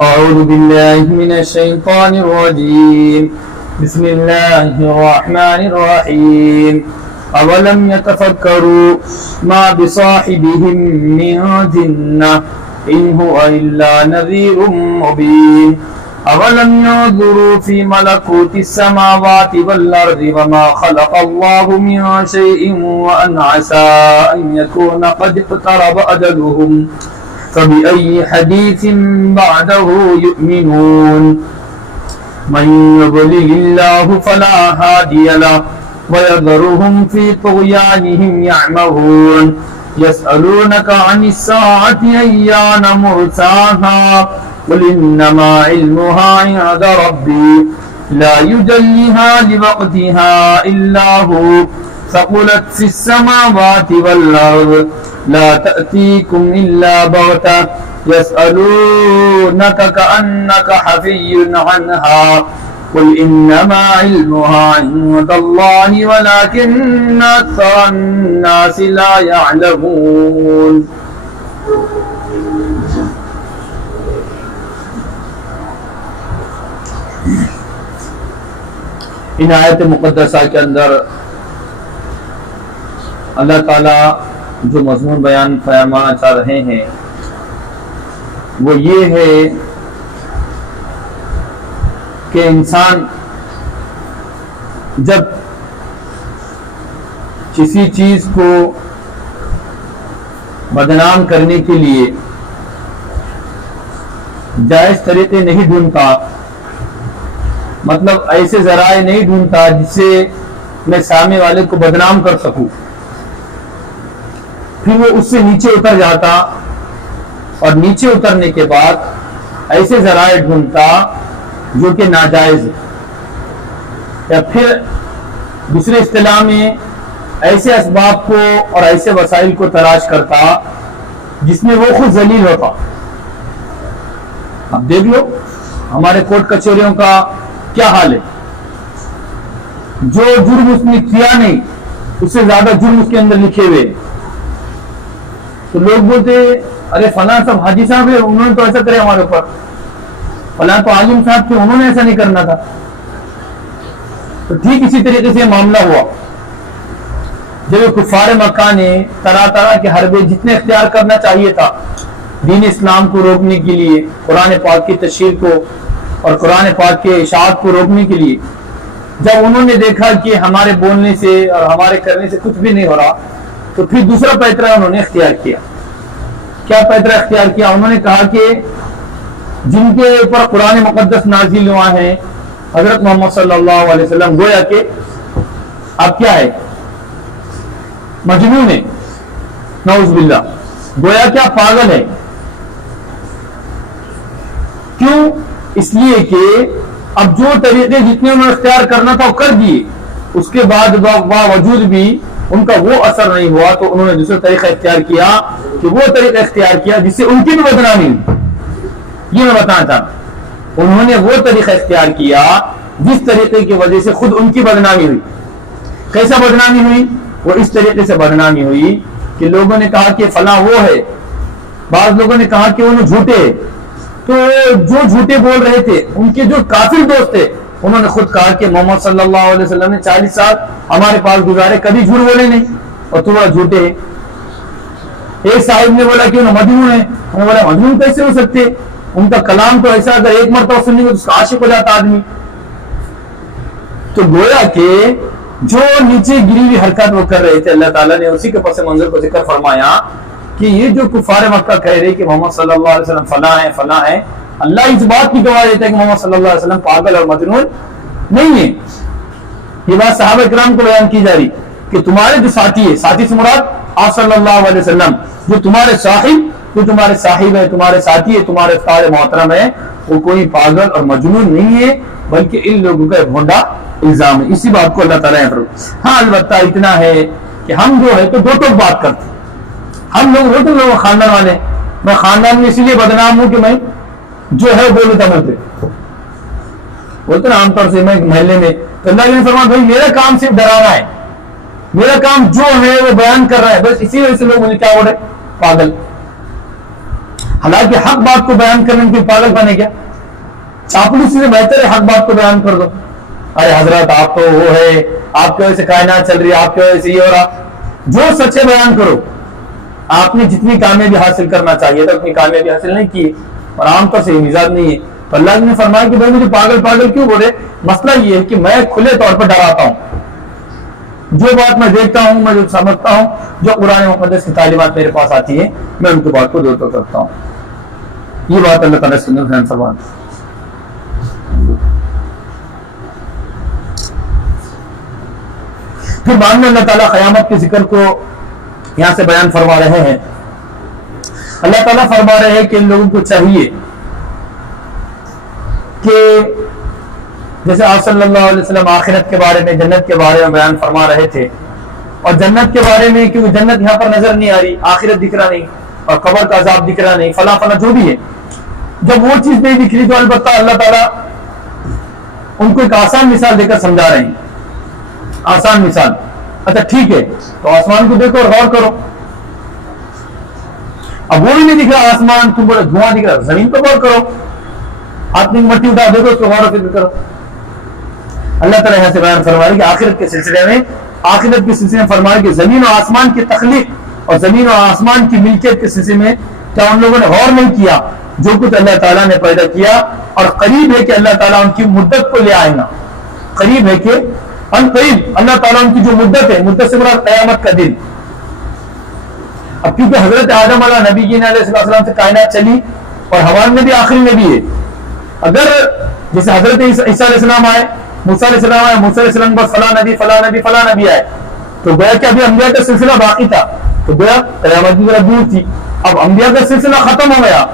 أعوذ بالله من الشيطان الرجيم بسم الله الرحمن الرحيم أولم يتفكروا ما بصاحبهم من جنة إن هو إلا نذير مبين أولم ينظروا في ملكوت السماوات والأرض وما خلق الله من شيء وأن عسى أن يكون قد اقترب أجلهم فبأي حديث بعده يؤمنون من يضلل الله فلا هادي له ويذرهم في طغيانهم يعمهون يسألونك عن الساعة أيان مرساها قل إنما علمها عند ربي لا يجليها لوقتها إلا هو ثقلت في السماوات والأرض لا تأتيكم إلا بغتة يسألونك كأنك حفي عنها قل إنما علمها عند الله ولكن أكثر الناس لا يعلمون. ان آیت مقدسہ کے اندر اللہ تعالیٰ جو مضمون بیان فرمانا چاہ رہے ہیں وہ یہ ہے کہ انسان جب کسی چیز کو بدنام کرنے کے لیے جائز طریقے نہیں ڈھونڈتا، مطلب ایسے ذرائع نہیں ڈھونڈتا جس سے میں سامنے والے کو بدنام کر سکوں، پھر وہ اس سے نیچے اتر جاتا اور نیچے اترنے کے بعد ایسے ذرائع ڈھونڈتا جو کہ ناجائز ہے، یا پھر دوسرے اصطلاح میں ایسے اسباب کو اور ایسے وسائل کو تلاش کرتا جس میں وہ خود ذلیل ہوتا. اب دیکھ لو ہمارے کورٹ کچہریوں کا کیا حال ہے، جو جرم اس نے کیا نہیں اس سے زیادہ جرم اس کے اندر لکھے ہوئے، تو لوگ بولتے ارے فلاں صاحب حاجی صاحب ہے انہوں نے تو ایسا کرے ہمارے اوپر، فلاں تو عالم صاحب تھے انہوں نے ایسا نہیں کرنا تھا. تو ٹھیک اسی طریقے سے معاملہ ہوا جب کفار مکہ نے طرح طرح کے حربے جتنے اختیار کرنا چاہیے تھا دین اسلام کو روکنے کے لیے، قرآن پاک کی تشہیر کو اور قرآن پاک کے اشاعت کو روکنے کے لیے، جب انہوں نے دیکھا کہ ہمارے بولنے سے اور ہمارے کرنے سے کچھ بھی نہیں ہو رہا، تو پھر دوسرا پیترا انہوں نے اختیار کیا. کیا پیترا اختیار کیا؟ انہوں نے کہا کہ جن کے اوپر قرآن مقدس نازل ہوا ہے حضرت محمد صلی اللہ علیہ وسلم، گویا کہ اب کیا ہے، مجنون ہے، نعوذ باللہ، گویا کیا پاگل ہے. کیوں؟ اس لیے کہ اب جو طریقے جتنے انہوں نے اختیار کرنا تھا وہ کر دیے، اس کے بعد باوجود بھی ان کا وہ اثر نہیں ہوا، تو انہوں نے دوسرا طریقہ اختیار کیا کہ وہ طریقہ اختیار کیا جس سے ان کی بھی بدنامی ہوئی. یہ میں بتانا چاہتا ہوں، انہوں نے وہ طریقہ اختیار کیا جس طریقے کی وجہ سے خود ان کی بدنامی ہوئی. کیسا بدنامی ہوئی؟ وہ اس طریقے سے بدنامی ہوئی کہ لوگوں نے کہا کہ فلاں وہ ہے، بعض لوگوں نے کہا کہ وہ جھوٹے، تو جو جھوٹے بول رہے تھے ان کے جو کافر دوست تھے انہوں نے خود کہا کہ محمد صلی اللہ علیہ وسلم نے 40 سال ہمارے پاس گزارے، کبھی جھوٹ بولے نہیں اور تھوڑا جھوٹے ہیں. ایک صاحب نے بولا کہ انہوں مجنون ہے، انہوں نے بولا مجنون کیسے ہو سکتے، ان کا کلام تو ایسا اگر ایک مرتبہ سننے کو عاشق ہو جاتا آدمی. تو گویا کہ جو نیچے گری ہوئی حرکت وہ کر رہے تھے اللہ تعالیٰ نے اسی کے پس منظر کو ذکر فرمایا کہ یہ جو کفار مکہ کہہ رہے کہ محمد صلی اللہ علیہ وسلم فلاں ہے فلاں ہے، اللہ اس بات کی گواہ دیتا ہے کہ محمد صلی اللہ علیہ وسلم پاگل اور مجنون نہیں ہے. یہ بات صحابہ کرام کو بیان کی جا رہی کہ تمہارے جو ساتھی ہے، ساتھی سے مراد آپ صلی اللہ علیہ وسلم، جو تمہارے صاحب ہے، تمہارے ساتھی ہے، تمہارے استاد محترم ہے، وہ کوئی پاگل اور مجنون نہیں ہے بلکہ ان لوگوں کا ایک بھونڈا الزام ہے. اسی بات کو اللہ تعالیٰ نے فرمایا. ہاں البتہ اتنا ہے کہ ہم جو ہے تو دو ٹوک بات کرتے ہیں. ہم لوگ ہوتے لوگ خاندان والے، میں خاندان میں اسی لیے بدنام ہوں کہ میں جو ہے بولے تمتے بولتے نا عام طور سے میں محلے میں، تو اللہ نے فرمایا بھائی میرا کام صرف ڈرانا ہے، میرا کام جو ہے وہ بیان کر رہا ہے، بس اسی وجہ سے لوگ مجھے کیا بول رہے پاگل. حالانکہ حق بات کو بیان کرنے کے پاگل بنے کیا؟ چاپلوسی سے بہتر ہے حق بات کو بیان کر دو. ارے حضرت آپ تو وہ ہے، آپ کی وجہ سے کائنات چل رہی ہے، آپ کی وجہ سے یہ ہو رہا. جو سچ ہے بیان کرو. آپ نے جتنی کامیابی حاصل کرنا چاہیے تھا اتنی کامیابی حاصل نہیں کی، اور عام طور سے یہ مزاج نہیں ہے. تو اللہ نے فرمایا کہ بھائی مجھے پاگل کیوں بولے؟ مسئلہ یہ ہے کہ میں کھلے طور پر ڈراتا ہوں. جو بات میں دیکھتا ہوں، میں جو سمجھتا ہوں، جو قرآن مقدس کی تعلیمات میرے پاس آتی ہے، میں ان کی بات کو دور کرتا ہوں. یہ بات اللہ تعالیٰ سے فرمان. پھر بعد میں اللہ تعالیٰ قیامت کے ذکر کو یہاں سے بیان فرما رہے ہیں. اللہ تعالیٰ فرما رہے ہیں کہ ان لوگوں کو چاہیے کہ جیسے آپ صلی اللہ علیہ وسلم آخرت کے بارے میں، جنت کے بارے میں بیان فرما رہے تھے، اور جنت کے بارے میں کیونکہ جنت یہاں پر نظر نہیں آ رہی، آخرت دکھ رہا نہیں، اور قبر کا عذاب دکھ رہا نہیں، فلاں فلاں جو بھی ہے، جب وہ چیز نہیں دکھ رہی تو البتہ اللہ تعالیٰ ان کو ایک آسان مثال دے کر سمجھا رہے ہیں. آسان مثال، اچھا ٹھیک ہے تو آسمان کو دیکھو اور غور کرو. اب وہ بھی نہیں دکھ رہا آسمان، تم بولے دھواں دکھ رہا، زمین پہ غور کرو. آپ نے مٹی اٹھا دیکھو، اس کو غور و فکر کرو. اللہ تعالیٰ یہاں سے بیان فرما رہے کہ آخرت کے سلسلے میں فرما رہے کہ زمین و آسمان کی تخلیق اور زمین و آسمان کی ملکیت کے سلسلے میں کیا ان لوگوں نے غور نہیں کیا؟ جو کچھ اللہ تعالیٰ نے پیدا کیا، اور قریب ہے کہ اللہ تعالیٰ ان کی مدت کو لے آئے گا. قریب ہے کہ ان قریب اللہ تعالیٰ ان کی جو مدت ہے، مدت سے مراد قیامت کا دن. اب کیونکہ حضرت آدم علیہ نبی کی علیہ السلام سے کائنات چلی، اور ہمارے نبی آخری نبی ہے. اگر جیسے حضرت عیسیٰ علیہ السلام آئے، موسیٰ علیہ السلام آئے، موسیٰ علیہ السلام بس فلاں نبی آئے، تو گویا کہ ابھی انبیاء کا سلسلہ باقی تھا، تو گویا قیامت کی طرف دور تھی. اب انبیاء کا سلسلہ ختم ہو گیا،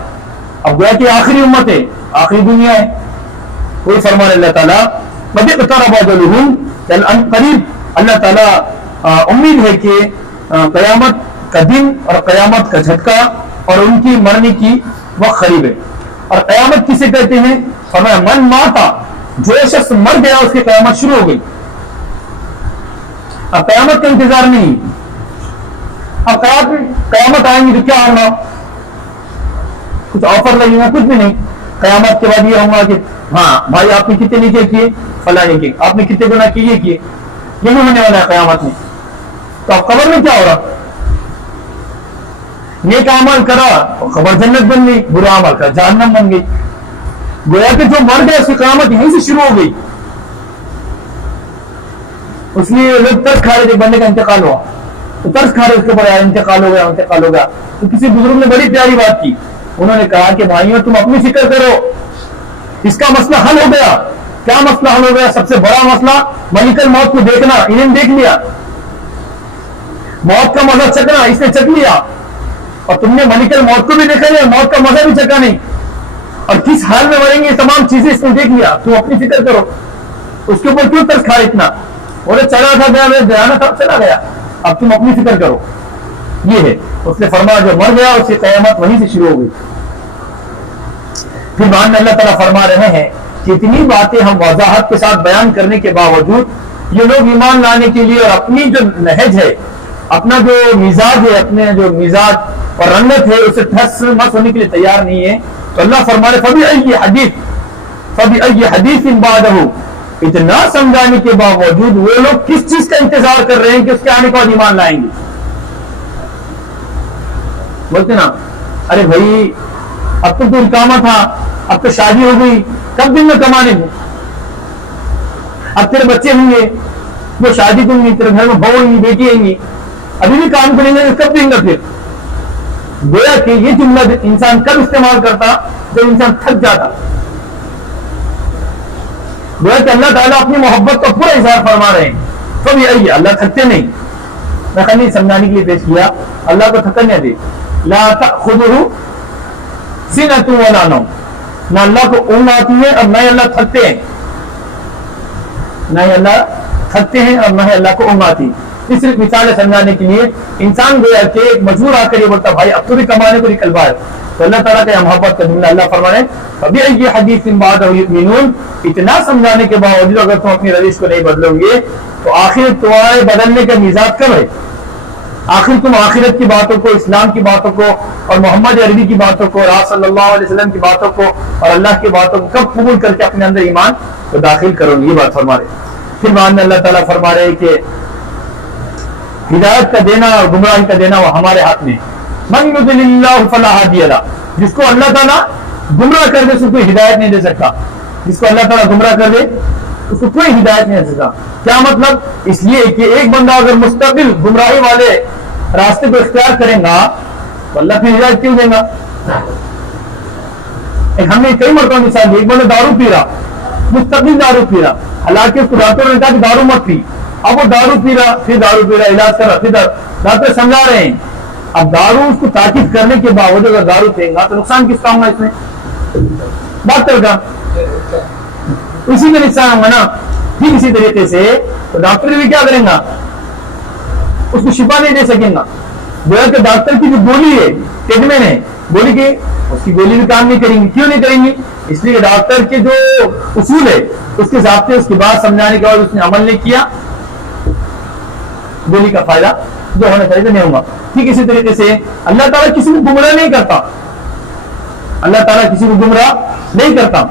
اب گویا کہ آخری امت ہے، آخری دنیا ہے. کوئی فرمان اللہ تعالیٰ قد اقترب اجلہم، قریب اللہ تعالیٰ امید ہے کہ قیامت کا دن اور قیامت کا جھٹکا اور ان کی مرنے کی وقت قریب ہے. اور قیامت کسے کہتے ہیں؟ فرمایا من ماتا، جو شخص مر گیا اس کی قیامت شروع ہو گئی. اب قیامت کا انتظار نہیں. اب قیامت آئیں گی تو کیا ہوگا؟ کچھ آفر لگے گا؟ کچھ بھی نہیں. قیامت کے بعد یہ ہوگا کہ ہاں بھائی آپ نے کتنے نیکے کیے، فلاں نیکے، آپ نے کتنے گناہ کیے، یہی ہونے والا ہے قیامت میں. تو اب قبر میں کیا ہو رہا؟ نیک عمل کرا خبر جنت بن گئی، برا عمل کرا جہنم بن گئی. گویا کہ جو مر گیا اس کی قیامت یہیں سے شروع ہو گئی. اس لیے لوگ ترس کھا رہے تھے، بندے کا انتقال ہوا تو ترس کھا رہے اس کے اوپر، انتقال ہو گیا. تو کسی بزرگ نے بڑی پیاری بات کی. انہوں نے کہا کہ بھائیوں تم اپنی فکر کرو، اس کا مسئلہ حل ہو گیا. کیا مسئلہ حل ہو گیا؟ سب سے بڑا مسئلہ ملک الموت کو دیکھنا. انہیں دیکھ لیا، موت کا مزہ چکنا اس نے چک لیا، اور تم نے ملک الموت کو بھی دیکھا نہیں، موت کا مزہ بھی چکا نہیں، اور کس حال میں مریں گے یہ تمام چیزیں اس نے دیکھ لیا. تم اپنی فکر کرو، اس کے اوپر کیوں ترس کھا اتنا؟ بولے چلا تھا گیا تھا چلا گیا، اب تم اپنی فکر کرو. یہ ہے اس نے فرمایا جو مر گیا اس کی قیامت وہیں سے شروع ہو گئی. پھر بعد میں اللہ تعالیٰ فرما رہے ہیں کہ اتنی باتیں ہم وضاحت کے ساتھ بیان کرنے کے باوجود یہ لوگ ایمان لانے کے لیے اور اپنی جو نہج ہے، اپنا جو مزاج ہے، اپنے جو مزاج اور رنگت ہے اسے ٹھس مس ہونے کے لیے تیار نہیں ہے. تو اللہ فرما رہے فبأي حدیث بعدہ، اتنا سمجھانے کے باوجود وہ لوگ کس چیز کا انتظار کر رہے ہیں کہ اس کے آنے کے بعد ایمان لائیں گے. بولتے نا ارے بھائی اب تو اقامہ تھا، اب تو شادی ہو گئی، کب دن میں کمانے کو؟ اب تیرے بچے ہوں گے، وہ شادی کریں گی، تیرے گھر میں بہو ہوں گی، بیٹی آئیں گی، ابھی بھی کام کریں گے، کب دیں گا؟ پھر گویا کہ یہ جملہ انسان کب استعمال کرتا؟ جب انسان تھک جاتا. گویا کہ اللہ تعالیٰ اپنی محبت کا پورا اظہار فرما رہے ہیں. تو یہ اللہ تھکتے نہیں. میں خالی سمجھانے کے لیے پیش کیا، اللہ کو تھکن نہ دے. لا تأخذہ سنۃ ولا نوم، نہ اللہ کو اونگ آتی ہے اور نہ اللہ تھکتے ہیں، نہ اللہ تھکتے ہیں اور نہ اللہ کو اونگ آتی. اس صرف مثالیں سمجھانے کے لیے انسان گویا کہ مجبور آ کر یہ بولتا بھائی اب تو بھی کمانے کو نکل پائے. تو اللہ تعالیٰ کا یہ محبت کا جملہ اللہ فرما رہے فبأي حدیث بعدہ یؤمنون، اتنا سمجھانے کے باوجود اگر تم اپنی روش کو نہیں بدلو گے تو آخر تمہارے بدلنے کا مزاج کب ہے؟ آخر تم آخرت کی باتوں کو، اسلام کی باتوں کو اور محمد عربی کی باتوں کو اور آپ صلی اللہ علیہ وسلم کی باتوں کو اور اللہ کی باتوں کو کب قبول کر کے اپنے اندر ایمان کو داخل کرو گے؟ یہ بات فرما رہے۔ پھر بعد میں اللہ تعالیٰ فرما رہے کہ ہدایت کا دینا اور گمراہی کا دینا وہ ہمارے ہاتھ میں۔ من یضلل اللہ فلا ہادی لہ، جس کو اللہ تعالیٰ گمراہ کر دے اس کو کوئی ہدایت نہیں دے سکتا، جس کو اللہ تعالیٰ گمراہ کر دے اس کو کوئی ہدایت نہیں دے سکتا۔ کیا مطلب؟ اس لیے کہ ایک بندہ اگر مستقل گمراہی والے راستے کو اختیار کرے گا تو اللہ پھر ہدایت کیوں دے گا؟ ہم نے کئی مرتبہ مثال دی، ایک بندہ دارو پی رہا، مستقل دارو پی رہا، حالانکہ اس کو ڈاکٹر نے کہا کہ دارو مت پی، اب وہ دارو پی رہا، پھر دارو پی رہا، علاج کر رہا، پھر ڈاکٹر سمجھا رہے ہیں۔ اب دارو اس کو تاکید کرنے کے باوجود اگر دارو پئیں گا تو نقصان کس کا ہوگا؟ اس میں ڈاکٹر کا، اسی میں نقصان ہوگا نا۔ ٹھیک اسی طریقے سے تو ڈاکٹر بھی کیا کریں گا؟ اس کو شفا نہیں دے سکیں گا۔ گویا کہ ڈاکٹر کی جو گولی ہے، ٹریٹمنٹ ہے، گولی کی، اس کی گولی بھی کام نہیں کریں گی۔ کیوں نہیں کریں گی؟ اس لیے کہ ڈاکٹر کے جو اصول ہے، اس کے ضابطے، اس کی بات سمجھانے کے بعد اس نے عمل نہیں کیا، گولی کا فائدہ جو ہونا چاہیے نہیں ہوگا۔ ٹھیک اسی طریقے سے اللہ تعالیٰ کسی کو گمراہ نہیں کرتا، اللہ تعالیٰ کسی کو گمراہ نہیں کرتا،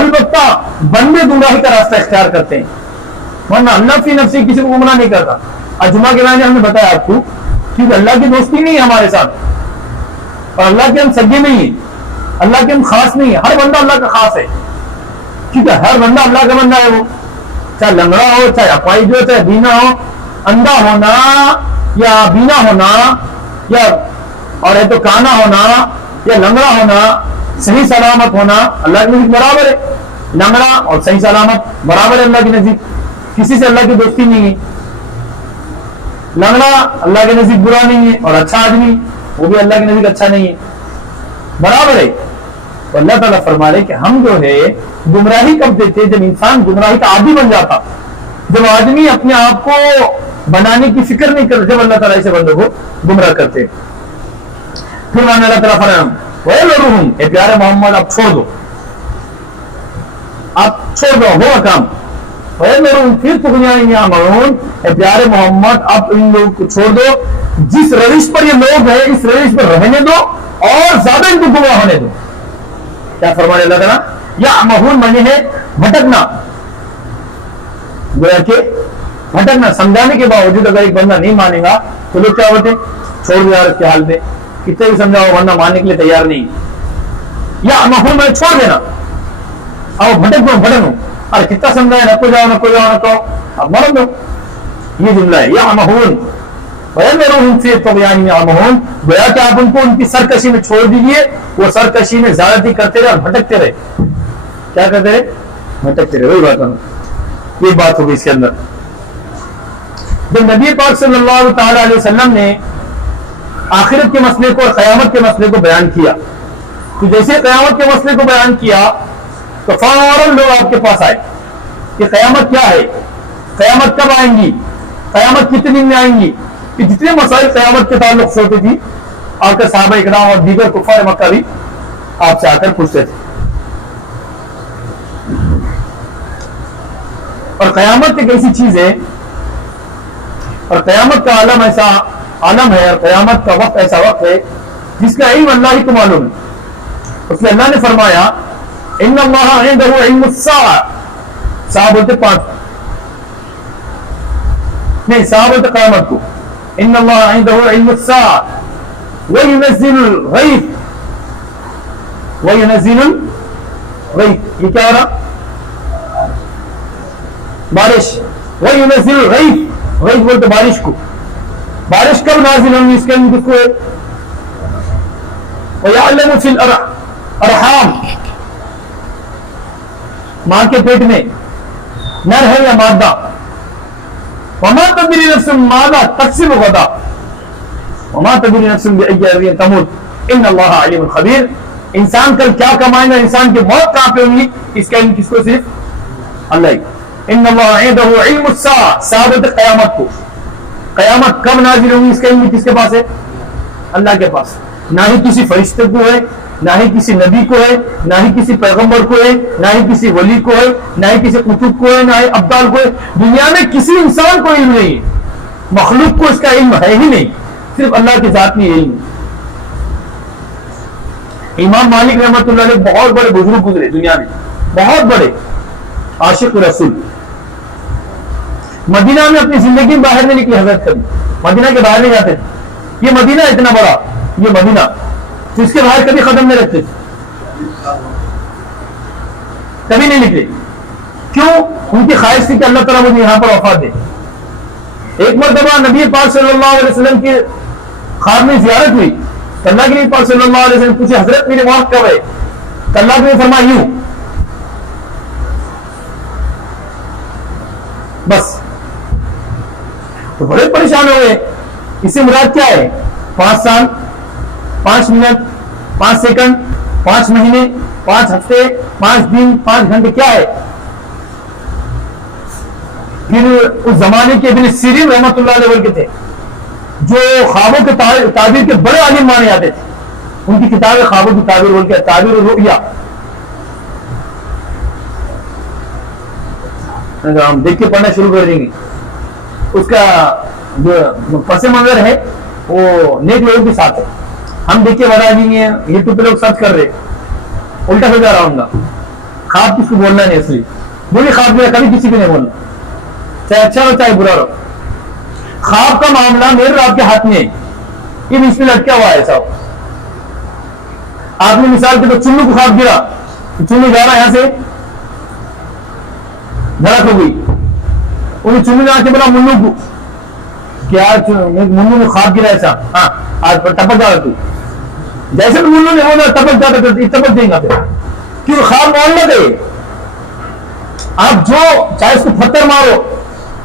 البتہ بندے گمراہی کا راستہ اختیار کرتے ہیں، ورنہ اللہ فی نفسی کسی کو گمراہ نہیں کرتا۔ جمعہ کے بعد ہم نے بتایا آپ کو، کیونکہ اللہ کی دوستی نہیں ہے ہمارے ساتھ اور اللہ کے ہم سگے نہیں ہیں، اللہ کے ہم خاص نہیں ہیں۔ ہر بندہ اللہ کا خاص ہے، کیونکہ ہر بندہ اللہ کا بندہ ہے، وہ چاہے لنگڑا ہو، چاہے اپائج ہو، چاہے بینا ہو، اندھا ہونا یا بینا ہونا یا اور ہے تو کانا ہونا یا لنگڑا ہونا، صحیح سلامت ہونا اللہ کے نزدیک برابر ہے۔ لنگڑا اور صحیح سلامت برابر ہے اللہ کے نزدیک، کسی سے اللہ کی دوستی نہیں ہے۔ لنگڑا اللہ کے نزدیک برا نہیں ہے اور اچھا آدمی وہ بھی اللہ کے نزدیک اچھا نہیں ہے، برابر ہے۔ تو اللہ تعالیٰ فرما رہے کہ ہم جو ہے گمراہی کب دیتے؟ جب انسان گمراہی کا عادی بن جاتا، جب آدمی اپنے آپ کو بنانے کی فکر نہیں کرتا، جب اللہ تعالیٰ ایسے بندوں کو گمراہ کرتے۔ پھر اللہ تعالیٰ فرمایا وَيَذَرُهُمْ، اے پیارے محمد آپ چھوڑ دو، آپ چھوڑ دو، ہوا کام۔ وَيَذَرُهُمْ فِي طُغْيَانِهِمْ يَعْمَهُونَ، اے پیارے محمد آپ ان لوگوں کو چھوڑ دو، جس روش پر یہ لوگ ہیں اس روش پر رہنے دو اور زیادہ ان کو گمراہ ہونے دو۔ کیا فرمانے اللہ تعالیٰ؟ یعمہون معنی ہے بھٹکنا، گویا کہ بھٹکنا۔ سمجھانے کے باوجود اگر ایک بندہ نہیں مانے گا تو لوگ کیا ہوتے؟ چھوڑ دیا اس کے حال پہ، کتنے بھی سمجھاؤ ورنہ ماننے کے لیے تیار نہیں۔ یعمہون میں چھوڑ دینا، اب بھٹکو، اور کتنا سمجھائے نکو جاؤ نکو جاؤ نکو، اب مرن دو، یہ جملہ ہے یعمہون۔ وَيَذَرُهُمْ فِي طُغْيَانِهِمْ يَعْمَهُونَ، گویا کہ آپ ان کو ان کی سرکشی میں چھوڑ دیجئے، وہ سرکشی میں زیادتی کرتے رہے اور بھٹکتے رہے۔ کیا کرتے رہے؟ بھٹکتے رہے۔ وہی بات ہوگی، یہ بات ہوگی اس کے اندر۔ جب نبی پاک صلی اللہ تعالی علیہ وسلم نے آخرت کے مسئلے کو اور قیامت کے مسئلے کو بیان کیا، تو جیسے قیامت کے مسئلے کو بیان کیا تو فوراً لوگ آپ کے پاس آئے کہ قیامت کیا ہے، قیامت کب آئیں گی، قیامت کتنے دن میں آئیں گی۔ کہ جتنے مسائل قیامت کے تعلق سے ہوتی تھی آ کر صحابہ اکرام اور دیگر کفار مکہ بھی آپ سے آ کر پوچھتے تھے۔ اور قیامت ایک ایسی چیز ہے اور قیامت کا عالم ایسا عالم ہے اور قیامت کا وقت ایسا وقت ہے جس کا علم اللہ ہی کو معلوم ہے۔ اس لیے اللہ نے فرمایا ان اللہ عندہ علم الساعہ، ساعہ بولتے 5 نہیں، ساعہ بولتے قیامت کو، ان اللہ عندہ علم الساعہ وینزل الغیث، وینزل الغیث، یہ کیا ہو رہا؟ بارش، وینزل الغیث، غیث بولتے بارش کو، بارش کب نازل ہوگی اس کے اندر کو ہے۔ وَيَعْلَمُ فِي الْأَرْحَامِ، ماں کے پیٹ میں نر ہے یا مادہ۔ وَمَا تَدْرِي نَفْسٌ مَاذَا تَكْسِبُ غَدًا وَمَا تَدْرِي نَفْسٌ بِأَيِّ أَرْضٍ تَمُوتُ إِنَّ اللَّهَ عَلِيمٌ خَبِيرٌ۔ انسان کل کیا کمائے گا، انسان کی موت کہاں پہ ہوگی، اس کا علم کس کو؟ صرف اللہ ہی۔ ان اللہ عندہ علم الساعہ، ساعت قیامت کو، قیامت کب نازل ہوگی اس کا علم کس کے پاس ہے؟ اللہ کے پاس۔ نہ ہی کسی فرشتے کو ہے، نہ ہی کسی نبی کو ہے، نہ ہی کسی پیغمبر کو ہے، نہ ہی کسی ولی کو ہے، نہ ہی کسی قطب کو ہے، نہ ہی ابدال کو ہے۔ دنیا میں کسی انسان کو علم نہیں ہے، مخلوق کو اس کا علم ہے ہی نہیں، صرف اللہ کی ذات میں علم۔ امام مالک رحمۃ اللہ علیہ بہت بڑے بزرگ گزرے دنیا میں، بہت بڑے عاشق رسول، مدینہ میں اپنی زندگی میں باہر نہیں نکلی حضرت کبھی، مدینہ کے باہر نہیں جاتے تھے۔ یہ مدینہ اتنا بڑا، یہ مدینہ جس کے باہر کبھی قدم نہیں رکھتے تھے، کبھی نہیں نکلے۔ کیوں؟ ان کی خواہش تھی کہ اللہ تعالیٰ مجھے یہاں پر وفات دے۔ ایک مرتبہ نبی پاک صلی اللہ علیہ وسلم کی خواب میں زیارت ہوئی، تو اللہ کے نبی پاک صلی اللہ علیہ وسلم پوچھے حضرت میری موت کب ہے؟ تو اللہ نے فرمایا یوں، بس۔ تو بڑے پریشان ہو گئے، اس سے مراد کیا ہے؟ 5 سال، 5 منٹ، 5 سیکنڈ، 5 مہینے، 5 ہفتے، 5 دن، 5 گھنٹے کیا ہے؟ پھر اس زمانے کے ابن سیرین رحمۃ اللہ علیہ کے تھے، جو خوابوں کے تعبیر کے بڑے عالم مانے جاتے تھے، ان کی کتاب خوابوں کی تعبیر بول کے تعبیر الرؤیا، ہم دیکھ کے پڑھنا شروع کر دیں گے۔ اس کا جو پس منظر ہے وہ نیک لوگوں کے ساتھ ہے، ہم دیکھ کے بتا دیں گے، یوٹیوب پہ لوگ سرچ کر رہے، الٹا ہو جا رہا ہوں گا۔ خواب کس کو بولنا نہیں، اصلی بولی خواب میں کبھی کسی کو نہیں بولنا، چاہے اچھا ہو چاہے برا ہو۔ خواب کا معاملہ میرے اور آپ کے ہاتھ میں ہے، یہ بیچ میں لٹکا ہوا ہے۔ صاحب آپ نے مثال کے تو چنو کو خواب گرا، چنو جا رہا یہاں سے دھڑک ہو گئی، انہیں چنو جا کے بولا منو کو کہ آج منو نے خواب گرا ایسا، ہاں آج پر ٹپک جا رہا تو، جیسے تو منو نے بولا ٹپک جاتا تو ٹپک دیں گا پھر، کیوں خواب مان نہ گئے۔ آپ جو چاہے اس کو پتھر مارو،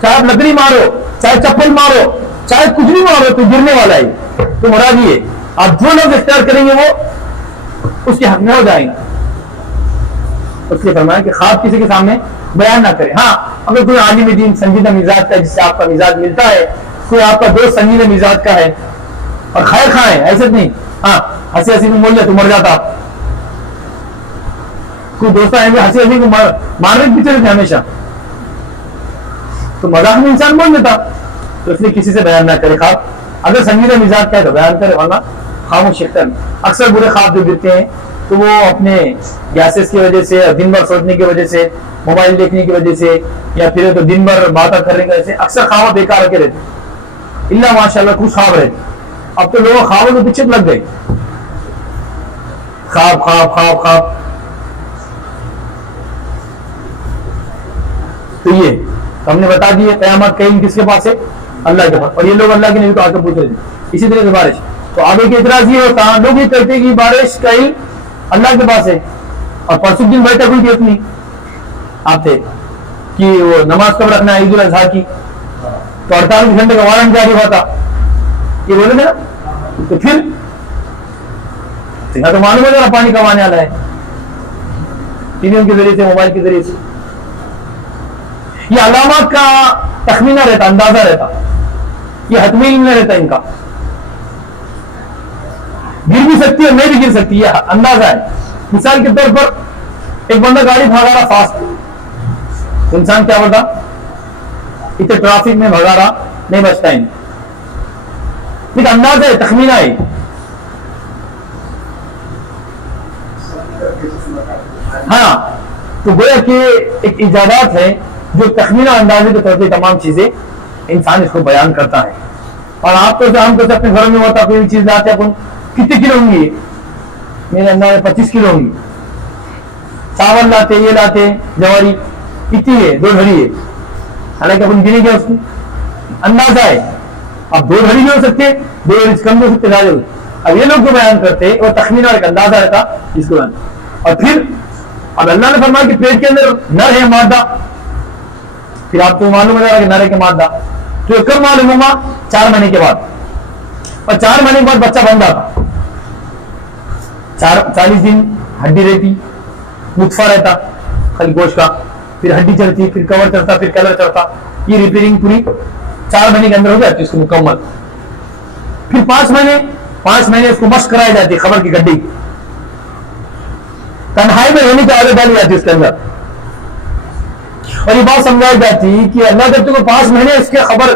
چاہے آپ لکڑی مارو، چاہے چپل مارو، چاہے کچھ بھی مارو تو گرنے والا ہے، تو مراد یہ آپ جو لوگ اختیار کریں گے وہ اس کے حق میں ہو جائیں گا۔ اس لیے فرمایا کہ خواب کسی کے سامنے بیان نہ کرے۔ ہاں اگر کوئی عالم دین سنجیدہ مزاج کا ہے، جس سے آپ کا مزاج ملتا ہے، کوئی آپ کا دوست سنجیدہ مزاج کا ہے اور خیر خواہ ہے، ایسے نہیں ہاں ہنسی ہنسی میں بول جائے تو مر جاتا۔ کوئی دوست آئیں گے ہنسی ہنسی کو مارنے کے پیچھے رہتے ہمیشہ، تو مذاق میں انسان بول دیتا۔ تو اس لیے کسی سے بیان نہ کرے خواب، اگر سنجیدہ مزاج کا ہے تو بیان کرے، ورنہ خاموش اختیار۔ اکثر برے خواب جو گرتے ہیں تو وہ اپنے گیسز کی وجہ سے، دن بھر سوچنے کی وجہ سے، موبائل دیکھنے کی وجہ سے، یا پھر تو دن بھر باتیں کرنے کی وجہ سے اکثر خواب بیکار کے رہتے، اللہ ماشاء اللہ کچھ خواب رہتے۔ اب تو لوگ خوابوں کے پیچھے لگ گئے، خواب خواب خواب خواب۔ تو یہ ہم نے بتا دیے قیامت کا علم کس کے پاس ہے؟ اللہ کے پاس، اور یہ لوگ اللہ کے نبی کو آ کے پوچھ رہے تھے۔ اسی طرح سے بارش، تو آگے کے اعتراض یہ ہوتا لوگ یہ کہتے ہیں کہ بارش کا علم اللہ کے پاس ہے، اور پرسوں دن بیٹھک ہوئی تھی اپنی آپ تھے کہ وہ نماز کب رکھنا ہے عید الاضحیٰ کی، تو 48 گھنٹے کا وارنٹ جاری ہوا تھا، یہ بولے تھے نا۔ تو پھر تو معلوم ہے نا پانی کب آنے والا ہے، ٹی ویوں کے ذریعے سے، موبائل کے ذریعے سے۔ یہ علامات کا تخمینہ رہتا، اندازہ رہتا، یہ حتمی علم نہیں رہتا ان کا۔ گر بھی سکتی ہے، نہیں بھی گر سکتی، یہ اندازہ ہے۔ مثال کے طور پر ایک بندہ گاڑی بھگا رہا فاسٹ، انسان کیا بتا اتنے ٹریفک میں بھگا رہا، نہیں بچتا ہے، ایک اندازہ ہے، تخمینہ ہے۔ ہاں تو گویا کہ ایک ایجادات ہے جو تخمینہ اندازے کے طور پہ تمام چیزیں انسان اس کو بیان کرتا ہے۔ اور آپ تو ہم تو اپنے گھر میں ہوتا کوئی چیز لاتے اپن کتنے کلو ہوں گی، میرے انداز 25 کلو ہوں گی، چاول لاتے، یہ لاتے، جواری کتنی ہے، 2 گھڑی ہے، حالانکہ اپن گنے گیا اس کو اندازہ ہے۔ اب 2 گھڑی بھی ہو سکتے، 2 گھڑی کم بھی ہو سکتے، زیادہ ہو سکتے۔ اب یہ لوگ جو بیان کرتے وہ تخمینہ اور ایک اندازہ رہتا اس کو۔ اور پھر اب اللہ نے فرمایا کہ پیٹ کے اندر نر ہے مادہ، پھر آپ کو معلوم ہو جائے گا کہ نر ہے کہ مادہ، تو یہ کب معلوم ہوگا؟ 4 مہینے کے بعد، اور 4 مہینے کے بعد بچہ بن جاتا، 40 دن ہڈی رہتی، نطفہ رہتا خالی گوشت کا، پھر ہڈی چڑھتی، پھر کور چڑھتا، پھر کلر چڑھتا، یہ ریپیئرنگ پوری 4 مہینے کے اندر ہو جاتی اس کو مکمل۔ پھر 5 مہینے اس کو مشق کرائی جاتی ہے، خبر کی گڈی، تنہائی میں رہنے کی عادت ڈالی جاتی ہے اس کے اندر، اور یہ بات سمجھائی جاتی کہ اللہ جب تک 5 مہینے اس کے خبر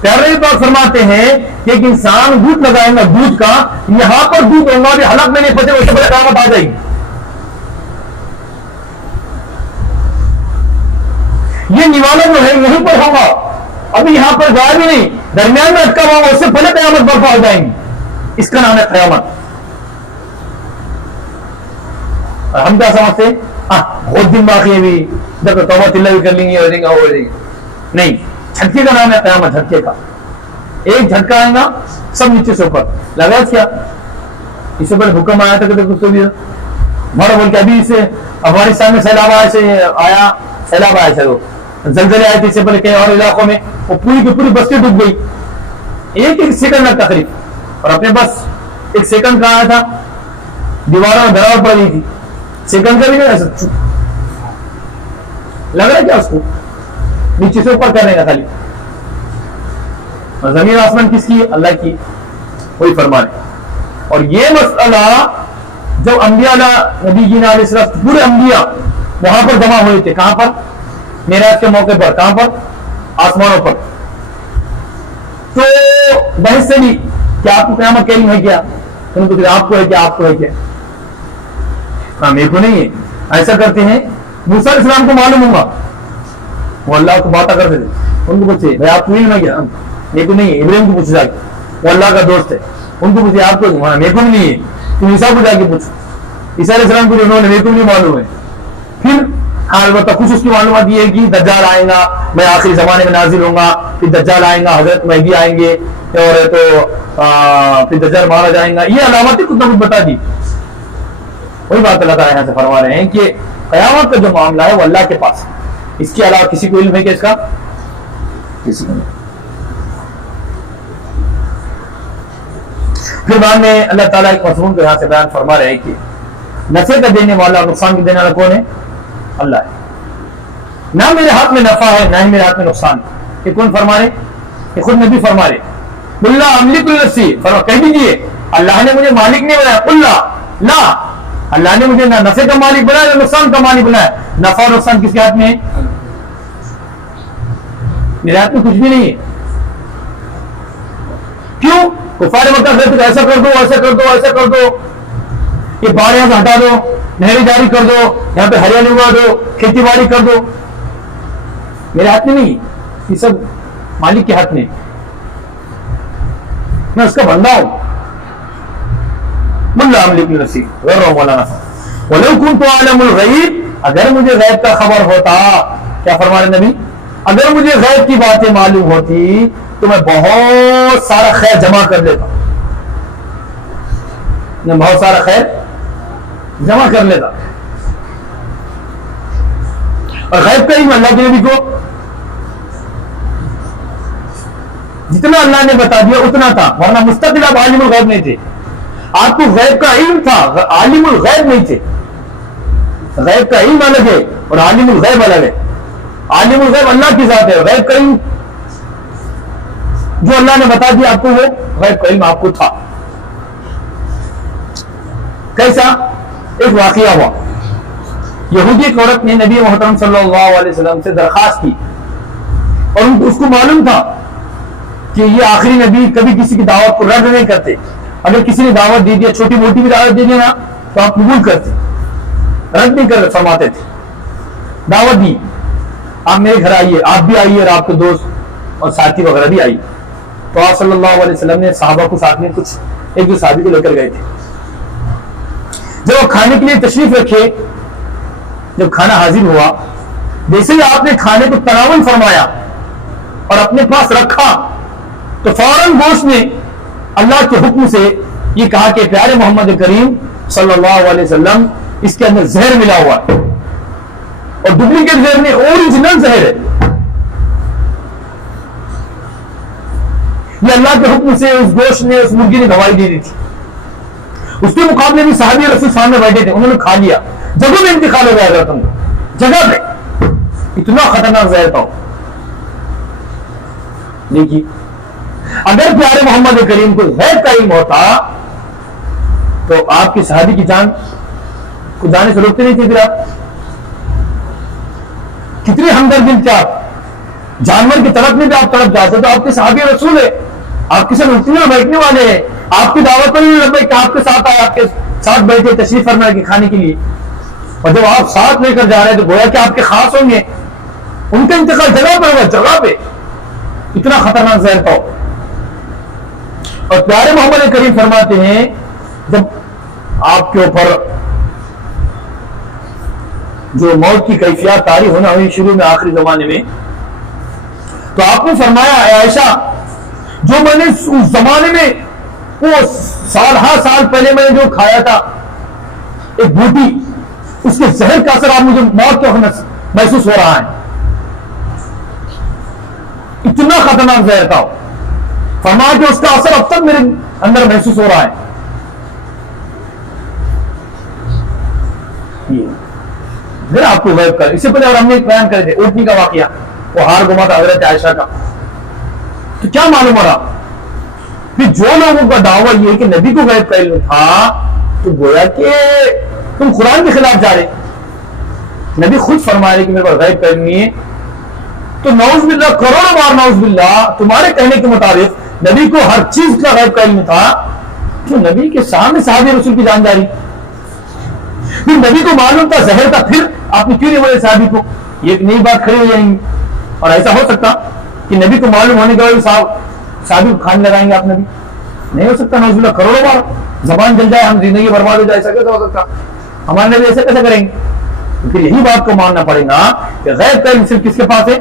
پیارے پاک فرماتے ہیں کہ ایک انسان دودھ لگائے گا دودھ کا، یہاں پر دودھ ہوگا بھی حلق میں نہیں پھنسے، اس سے بڑے قیامت آ جائے گی. یہ نوالا جو ہے یہیں پر ہوگا، ابھی یہاں پر گیا بھی نہیں، درمیان میں اٹکا ہوا، اس سے پہلے قیامت برپا ہو جائیں گی. اس کا نام ہے قیامت. اور ہم کیا سمجھتے ہیں بہت دن باقی ہے، بھی جب توبہ تلہ بھی کر لیں گے، ہو جائے گا. نہیں، جھٹکے کا نام ہے قیامت. جھٹکے کا ایک جھٹکا آئے گا، سب نیچے سے اوپر لگا. کیا اس سے پہلے حکم آیا تھا کہ کچھ تو بھی مارو بول کے، ابھی سے افغانستان میں سیلاب آیا، سیلاب آیا تھا، وہ زلزلے آئے تھے اس سے پہلے کئی اور علاقوں میں، وہ پوری کی پوری بستی ڈوب گئی ایک سیکنڈ میں تقریب. اور اپنے بس ایک سیکنڈ کا آیا تھا، دیواروں میں دراڑ پڑ گئی تھی، سیکنڈ کا بھی نہیں ایسا لگ رہا ہے. کیا اس کو نیچے سے اوپر کرنے کا خالی. اور زمین آسمان کس کی؟ اللہ کی، وہی فرمانے. اور یہ مسئلہ جب انبیاء نبی جی علیہ السلام پورے انبیاء وہاں پر جمع ہوئے تھے، کہاں پر؟ معراج کے موقع پر. کہاں پر؟ آسمانوں پر. تو بحث سے بھی کہ آپ کو قیامت علم ہے کیا؟ ان کو آپ کو ہے کیا؟ آپ کو ہے کیا؟ ہاں میرے کو نہیں ہے. ایسا کرتے ہیں موسیٰ علیہ السلام کو معلوم ہوگا، وہ اللہ کو باتیں کرتے تھے، ان کو پوچھے بھائی آپ کو علم ہے کیا؟ میرے کو نہیں ہے. ابراہیم کو پوچھے جا کے، وہ اللہ کا دوست ہے، ان کو پوچھے آپ کو؟ میرے کو بھی نہیں ہے. تم عیسیٰ کو جا کے پوچھو، عیسیٰ علیہ السلام کو انہوں نے میرے کو نہیں معلوم ہے. پھر البتہ کچھ اس کی معلومات یہ ہے کہ دجال آئے گا، میں آخری زمانے میں نازل ہوں گا، پھر دجال آئیں گا، حضرت مہدی آئیں گے، اور تو پھر دجال مارا جائیں گا. یہ علامتیں کچھ نہ کچھ بتا دی. وہی بات اللہ تعالیٰ یہاں سے فرما رہے ہیں کہ قیامت کا جو معاملہ ہے وہ اللہ کے پاس ہے، اس کے علاوہ کسی کو علم ہے کہ اس کا؟ کسی کو نہیں. پھر بعد میں اللہ تعالیٰ ایک مضمون کو یہاں سے بیان فرما رہے ہیں کہ نفع کا دینے والا اور نقصان کا دینے والا کون ہے؟ اللہ ہے. نہ میرے ہاتھ میں نفع ہے، نہ ہی میرے ہاتھ میں نقصان. یہ کون فرما رہے؟ یہ خود نبی فرما رہے. اللہ املک النفسی، کہہ دیجیے اللہ نے مجھے مالک نہیں بنایا. اللہ لا، اللہ نے مجھے نہ نفع کا مالک بنایا نہ نقصان کا مالک بنایا. نفع اور نقصان کس کے ہاتھ میں ہے؟ میرے ہاتھ میں کچھ بھی نہیں ہے. کیوں؟ کفار مکہ کہتے ایسا کر دو، ایسا کر دو، ایسا کر دو، یہ باڑ یہاں سے ہٹا دو، نہریں جاری کر دو، یہاں پہ ہریالی اگا دو، کھیتی باڑی کر دو. میرے ہاتھ میں نہیں، یہ سب مالک کے ہاتھ میں. میں اس کا بندہ ہوں. ملا املک لنفسی غیر مولانا ولو کنت اعلم الغیب، اگر مجھے غیب کا خبر ہوتا، کیا فرما رہے نبی؟ اگر مجھے غیب کی باتیں معلوم ہوتی تو میں بہت سارا خیر جمع کر لیتا، میں بہت سارا خیر جمع کر لیتا. اور غیب کا علم اللہ کے نبی کو جتنا اللہ نے بتا دیا اتنا تھا، ورنہ مستقل آپ عالم الغیب نہیں تھے. آپ کو غیب کا علم تھا، عالم الغیب نہیں تھے. غیب کا علم الگ ہے اور عالم الغیب الگ ہے. عالم الغیب اللہ کی ذات ہے، غیب کا علم جو اللہ نے بتا دیا آپ کو، وہ غیب کا علم آپ کو تھا. کیسا؟ ایک واقعہ ہوا. یہودی ایک عورت نے نبی محترم صلی اللہ علیہ وسلم سے درخواست کی، اور اس کو معلوم تھا کہ یہ آخری نبی کبھی کسی کی دعوت کو رد نہیں کرتے. اگر کسی نے دعوت دے دیا، چھوٹی موٹی بھی دعوت دے دیا نا، تو آپ قبول کرتے، رد نہیں کر فرماتے تھے. دعوت دی، آپ میرے گھر آئیے، آپ بھی آئیے اور آپ کے دوست اور ساتھی وغیرہ بھی آئیے. تو آپ صلی اللہ علیہ وسلم نے صحابہ کو ساتھ میں کچھ ایک دو صحابی کو لے کر گئے تھے. جب وہ کھانے کے لیے تشریف رکھے، جب کھانا حاضر ہوا، جیسے ہی آپ نے کھانے کو تناول فرمایا اور اپنے پاس رکھا، تو فوراً گوشت نے اللہ کے حکم سے یہ کہا کہ پیارے محمد کریم صلی اللہ علیہ وسلم، اس کے اندر زہر ملا ہوا ہے، اور ڈپلیکیٹ زہر نہیں، اوریجنل زہر ہے. یہ اللہ کے حکم سے اس گوشت نے، اس مرغی نے گواہی دے دی تھی. اس کے مقابلے میں صحابی رسول سامنے بیٹھے تھے، انہوں نے کھا لیا. جگہ میں انتقال ہو گیا اگر تم کو، جگہ پہ اتنا خطرناک زہر تھا. دیکھیے، اگر پیارے محمد کریم کو غیب کا علم ہوتا تو آپ کی صحابی کی جان کو جانے سے روکتے نہیں تھے. پھر آپ کتنے ہمدرد دل تھے آپ. جانور کی طرف میں بھی آپ طرف جاتے تو آپ کے صحابی رسول ہے، آپ کے ساتھ اٹھنے اور بیٹھنے والے ہیں، آپ کی دعوت پر نہیں لبیک کہ آپ کے ساتھ آئے، آپ کے ساتھ بیٹھے تشریف فرما کے کھانے کے لیے، اور جب آپ ساتھ لے کر جا رہے ہیں تو گویا کہ آپ کے خاص ہوں گے، ان کا انتقال جگہ پر ہوا، جگہ پہ، اتنا خطرناک زہر تھا۔ اور پیارے محمد کریم فرماتے ہیں جب آپ کے اوپر جو موت کی کیفیات طاری ہونا ہوئی شروع میں آخری زمانے میں، تو آپ نے فرمایا اے عائشہ جو میں نے اس زمانے میں وہ سال پہلے میں نے جو کھایا تھا ایک بوٹی، اس کے زہر کا اثر آپ مجھے موت کے وقت محسوس ہو رہا ہے، اتنا خطرناک زہر تھا۔ فرمایا کہ اس کا اثر اب تک میرے اندر محسوس ہو رہا ہے۔ پھر آپ کو غیب کر، اس سے پہلے اور ہم نے ایک بیان کرے تھے اونٹنی کا واقعہ، وہ ہار گما تھا حضرت عائشہ کا، تو کیا معلوم ہو رہا پھر جو لوگوں کا دعویٰ یہ کہ نبی کو غیب کا علم تھا، تو گویا کہ تم قرآن کے خلاف جا رہے، نبی خود فرما رہے کہ میرے پاس غیب کا علم نہیں ہے، تو نعوذ باللہ کروڑوں بار نعوذ باللہ تمہارے کہنے کے مطابق نبی کو ہر چیز کا غیب کا علم تھا، تو نبی کے سامنے صحابی رسول کی جان جاری، پھر نبی کو معلوم تھا زہر کا، پھر آپ نے کیوں نہیں بولے صحابی کو؟ یہ ایک نئی بات کھڑی ہو جائیں گی، اور ایسا ہو سکتا کہ نبی کو معلوم ہونے کے بعد صحابی کو کھانے لگائیں گے آپ؟ نبی نہیں ہو سکتا، نعوذ باللہ کروڑوں بار زبان جل جائے، ہم زندگی برباد ہو جائے، ایسا کیسے ہو سکتا؟ ہمارے نبی ایسے کیسے کریں گے؟ تو پھر یہی بات کو ماننا پڑے گا کہ غیب کا علم صرف کس کے پاس ہے؟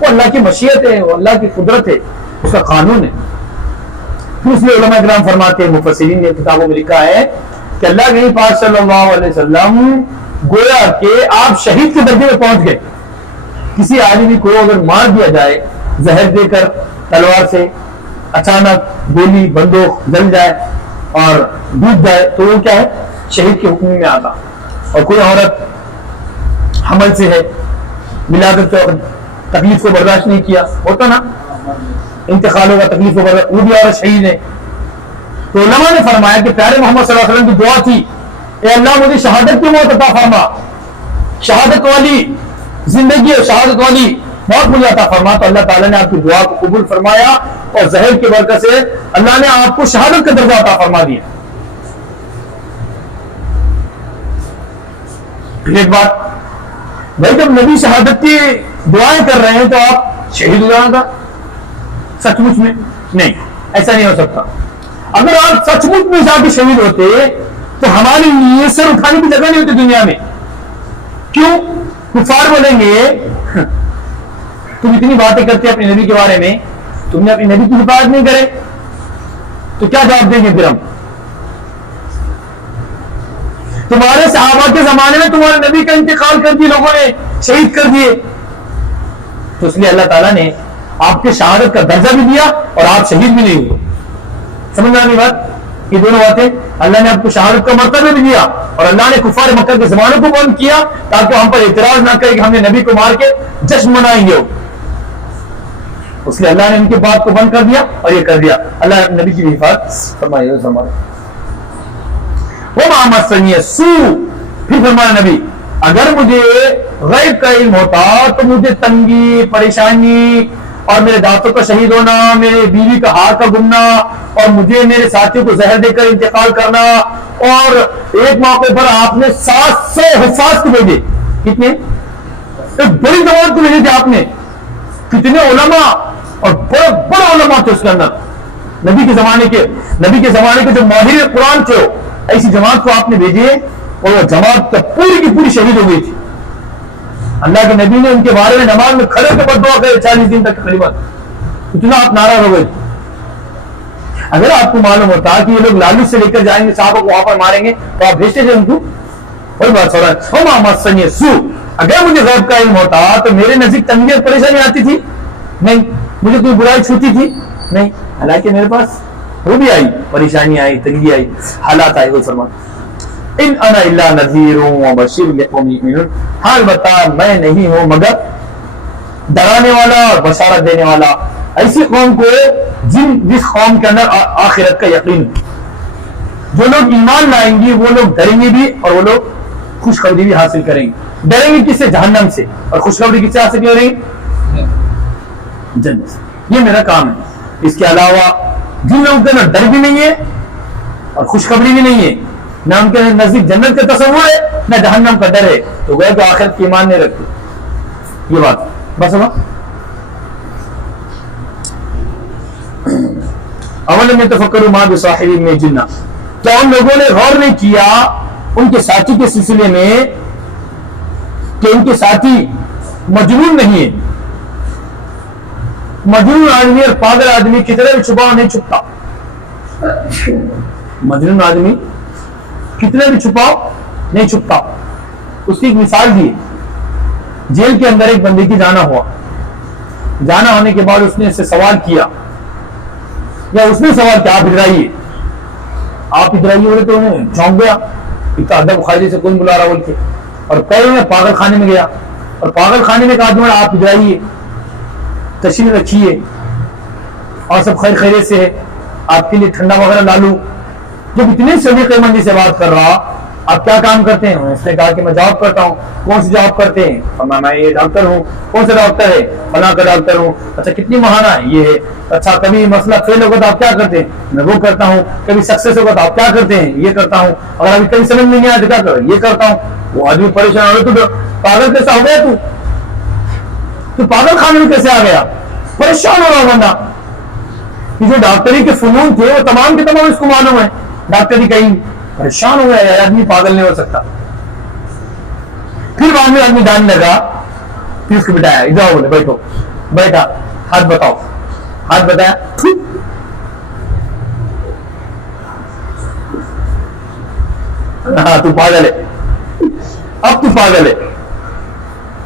وہ اللہ کی مشیت ہے، وہ اللہ کی قدرت ہے، اس کا قانون ہے۔ پھر اس لیے علماء کرام فرماتے ہیں، مفسرین نے کتابوں میں لکھا ہے کہ اللہ کے پاک صلی اللہ علیہ وسلم گویا کہ آپ شہید کے درجے میں پہنچ گئے۔ کسی آدمی کو اگر مار دیا جائے زہر دے کر تلوار سے، اچانک گولی بندوق جل جائے اور ڈوب جائے، تو وہ کیا ہے؟ شہید کے حکم میں آتا۔ اور کوئی عورت حمل سے ہے، ولادت کے وقت تکلیف کو برداشت نہیں کیا، ہوتا نا انتقال ہوگا، تکلیف کو برداشت، وہ بھی عورت شہید ہے۔ تو علماء نے فرمایا کہ پیارے محمد صلی اللہ علیہ وسلم کی دعا تھی، اے اللہ مجھے شہادت کی موت عطا فرما، شہادت والی زندگی اور شہادت والی موت مجھے عطا فرما۔ تو اللہ تعالیٰ نے آپ کی دعا کو قبول فرمایا اور زہر کی برکت سے اللہ نے آپ کو شہادت کا درجہ عطا فرما دیا۔ ایک بات بھائی، جب نبی شہادت کی دعائیں کر رہے ہیں تو آپ شہید ہو جانا تھا؟ سچ مچ میں نہیں، ایسا نہیں ہو سکتا۔ اگر آپ سچ مچ میں جا کے شہید ہوتے تو ہماری لیے سر اٹھانے کی جگہ نہیں ہوتی دنیا میں۔ کیوں؟ کفار بولیں گے تم اتنی باتیں کرتے اپنے نبی کے بارے میں، تم نے اپنے نبی کی حفاظت نہیں کرے، تو کیا جواب دیں گے پھر ہم؟ تمہارے صحابہ کے زمانے میں تمہارے نبی کا انتقال کر دیے لوگوں نے، شہید کر دیے، تو اس لیے اللہ تعالیٰ نے آپ کے شہادت کا درجہ بھی دیا اور آپ شہید بھی نہیں ہوئے۔ سمجھ میں آنے بات؟ یہ دونوں باتیں، اللہ نے آپ کو شہادت کا مرتبہ بھی دیا اور اللہ نے کفار مکہ کے زمانوں کو بند کیا تاکہ ہم پر اعتراض نہ کرے کہ ہم نے نبی کو مار کے جشن منائیں گے، اس لیے اللہ نے ان کی بات کو بند کر دیا اور یہ کر دیا۔ اللہ نبی کی بھی حفاظت فرمائے۔ وہ محمد سنیہ سو، پھر فرمایا نبی اگر مجھے غیب کا علم ہوتا تو مجھے تنگی، پریشانی اور میرے دانتوں کا شہید ہونا، میرے بیوی کا ہاتھ کا گمنا اور مجھے میرے ساتھیوں کو زہر دے کر انتقال کرنا، اور ایک موقع پر آپ نے 700 حفاظ کو بھیجے، کتنے؟ ایک بڑی جماعت کو بھیجی تھی آپ نے، کتنے علماء اور بڑے بڑے علماء تھے اس کے اندر، نبی کے زمانے کے جو ماہر قرآن تھے، ایسی جماعت کو آپ نے بھیجی اور وہ جماعت پوری کی پوری شہید ہو گئی تھی۔ اللہ کے نبی نے ان کے بارے میں نماز میں کھڑے کے بد دعا کرے 40 دن تک تقریباً، اتنا آپ ناراض ہو گئے۔ اگر آپ کو معلوم ہوتا کہ یہ لوگ لالچ سے لے کر جائیں گے صحابہ کو وہاں پر ماریں گے تو آپ بھیجتے تھے ان کو؟ وہی بات ہو رہا ہے، سو اگر مجھے غیب کا علم ہوتا تو میرے نزدیک تنگی اور پریشانی آتی تھی نہیں، مجھے کوئی برائی چھوتی تھی نہیں، حالانکہ میرے پاس وہ بھی آئی، پریشانی آئی، تنگی آئی، حالات آئے۔ وہ فرماتے ان انا الا نذیر و بشیر لقوم یؤمنون، ہاں البتہ میں نہیں ہوں مگر ڈرانے والا اور بشارت دینے والا ایسی قوم کو جس قوم کے اندر آخرت کا یقین، جو لوگ ایمان لائیں گے وہ لوگ ڈریں گے بھی اور وہ لوگ خوشخبری بھی حاصل کریں گے۔ ڈریں گے کس سے؟ جہنم سے، اور خوشخبری کس سے حاصل کریں گے؟ جنت سے. یہ میرا کام ہے. اس کے علاوہ جن لوگوں کے نہ ڈر بھی نہیں ہے اور خوشخبری بھی نہیں ہے, نہ ان کے نزدیک جنت کا تصور ہے نہ جہنم کا ڈر ہے, تو گئے تو آخرت کی ایمان نہیں رکھتے. یہ بات بس ہوا. اولم یتفکروا ما بصاحبہم من جنہ, کیا ان لوگوں نے غور نہیں کیا ان کے ساتھی کے سلسلے میں کہ ان کے ساتھی مجنون نہیں ہے. مجنون آدمی اور پاگل آدمی کتنے بھی چھپاؤ نہیں چھپتا. مجنون آدمی کتنے بھی چھپاؤ نہیں چھپتا. اس کی ایک مثال دی. جیل کے اندر ایک بندے کی جانا ہوا. جانا ہونے کے بعد اس نے اس سے سوال کیا, یا اس نے سوال کیا, آپ ادھرائیے, آپ ادھرائیے بولے تو انہیں چونک گیا, اتنا ادب خاجے سے کوئی بلا رہا بول کے, اور پہلے میں پاگل خانے میں گیا, اور پاگل خانے میں کہا تمہیں آپ ادھرائیے, تشریف رکھیے, اور سب خیر خیریت سے ہے, آپ کے لیے ٹھنڈا وغیرہ ڈالوں. جب اتنے سلیقے مندی سے بات کر رہا, آپ کیا کام کرتے ہیں؟ اس نے کہا کہ میں جاب کرتا ہوں. کون سی جاب کرتے ہیں؟ میں یہ ڈاکٹر ہوں. کون سا ڈاکٹر ہے؟ فلاں کا ڈاکٹر ہوں. اچھا کتنی ماہانہ ہے؟ یہ ہے. اچھا کبھی مسئلہ فیل ہوگا تو آپ کیا کرتے ہیں؟ میں وہ کرتا ہوں. کبھی سکسیس ہوگا تو آپ کیا کرتے ہیں؟ یہ کرتا ہوں. اگر ابھی کبھی سمجھ نہیں آیا تو کیا کرو؟ یہ کرتا ہوں. وہ آدمی پریشان ہو, تو پاگل کیسا ہو گیا تو پاگل خانے میں کیسے آ گیا؟ پریشان ہو رہا بندہ. جو ڈاکٹری کے فنون تھے وہ تمام کے تمام اس کو معلوم ہے, ڈاکٹری کہیں پریشان ہو گیا, آدمی پاگل نہیں ہو سکتا. پھر بعد میں آدمی ڈالنے لگا, پھر اس کو بٹایا, ادھر بولے بیٹھو, بیٹھا, ہاتھ بتاؤ, ہاتھ بتایا, ہاں تو پاگل ہے, اب تو پاگل ہے,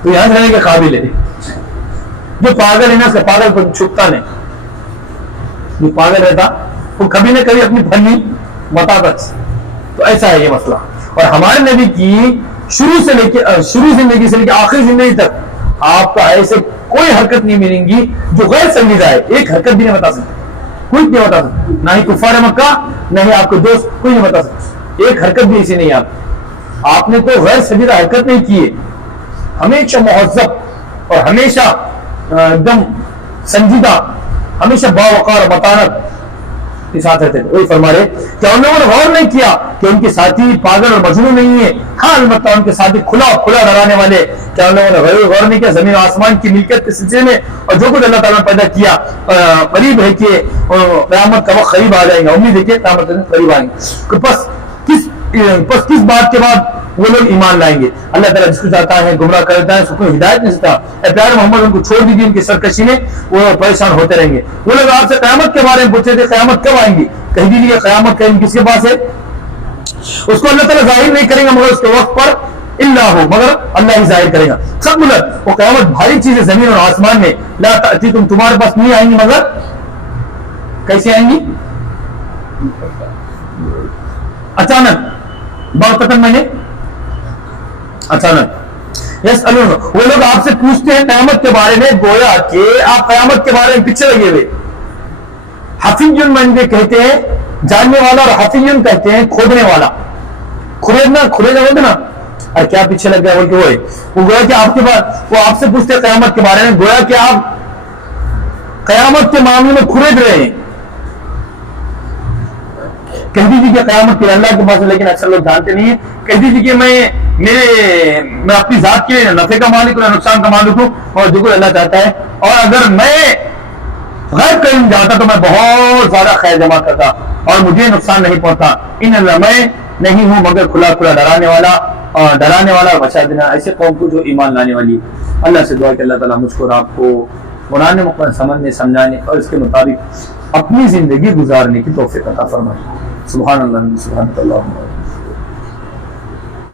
تو یہاں سے رہنے کے قابل ہے. جو پاگل ہے نا اس کا پاگل کو چھپتا نہیں. جو پاگل رہتا وہ کبھی نہ کبھی اپنی پھنی بتاتا. تو ایسا ہے یہ مسئلہ. اور ہمارے نبی کی شروع زندگی سے لے کے آخری زندگی تک آپ کا ایسے کوئی حرکت نہیں ملیں گی جو غیر سنجیدہ ہے. ایک حرکت بھی نہیں بتا سکتے, کوئی نہیں بتا سکتا, نہ ہی کفار مکہ نہ ہی آپ کے دوست, کوئی نہیں بتا سکتا. ایک حرکت بھی ایسی نہیں. آپ نے تو غیر سنجیدہ حرکت نہیں کی ہے. ہمیشہ مہذب اور ہمیشہ ایک دم سنجیدہ, ہمیشہ باوقار اور متانت کے ساتھ رہتے. وہی فرما رہے کہ ان لوگوں نے غور نہیں کیا کہ ان کے ساتھی پاگل اور مجنون نہیں ہے. ہاں البتہ ان کے ساتھی کھلا ڈرانے والے. کیا ان لوگوں نے غور نہیں کیا زمین و آسمان کی ملکیت کے سلسلے میں, اور جو کچھ اللہ تعالیٰ نے پیدا کیا قریب ہے کہ قیامت کا وقت قریب آ جائے گا. امید ہے کہ قیامت قریب آئیں گے. بس کس بات کے بعد وہ لوگ ایمان لائیں گے؟ اللہ تعالیٰ جس کو چاہتا ہے گمراہ کر دیتا ہے, اس کو کوئی ہدایت نہیں دیتا. اے پیارے محمد ان کو چھوڑ دیجیے, ان کی سرکشی میں وہ پریشان ہوتے رہیں گے. وہ لوگ آپ سے قیامت کے بارے میں پوچھتے تھے قیامت کب آئیں گی؟ کہہ دیجیے قیامت کا علم کس کے پاس ہے؟ اس کو اللہ تعالیٰ ظاہر نہیں کریں گا مگر اس کے وقت پر اللہ ہو, مگر اللہ ہی ظاہر کرے گا. سب ملت وہ قیامت بھاری چیز ہے زمین اور آسمان میں. لا تأتی تمہارے پاس نہیں آئیں گی مگر کیسے آئیں گی؟ اچانک, بغتتاً, میں نے اچانک. یسألون, وہ لوگ آپ سے پوچھتے ہیں قیامت کے بارے میں گویا کہ آپ قیامت کے بارے میں پیچھے لگے ہوئے. حفیظ منجے کہتے ہیں جاننے والا, اور حفیظ کہتے ہیں کھودنے والا. کھریدنا ہوتا نا, اور کیا پیچھے لگ گیا بول کے وہ گویا کہ آپ کے بعد وہ آپ سے پوچھتے ہیں قیامت کے بارے میں گویا کہ آپ قیامت کے معاملے میں کھرید رہے ہیں. کہہ دیجیے کہ قیامت کے اللہ کے پاس ہے, لیکن اکثر لوگ جانتے نہیں ہیں. کہہ دیجیے کہ میں اپنی ذات کے نفع کا مالک ہوں, نقصان کا مالک ہوں, اور جو کچھ اللہ چاہتا ہے. اور اگر میں غیب کہیں جاتا تو میں بہت زیادہ خیر جمع کرتا اور مجھے نقصان نہیں پہنچتا. ان اللہ میں نہیں ہوں مگر کھلا ڈرانے والا اور بچا دینا ایسے قوم کو جو ایمان لانے والی. اللہ سے دعا کہ اللہ تعالیٰ مجھ کو اور آپ کو قرآن مقدس سمجھنے, سمجھانے اور اس کے مطابق اپنی زندگی گزارنے کی توفیق عطا فرمائے. سبحان اللہ, سبحان اللہ.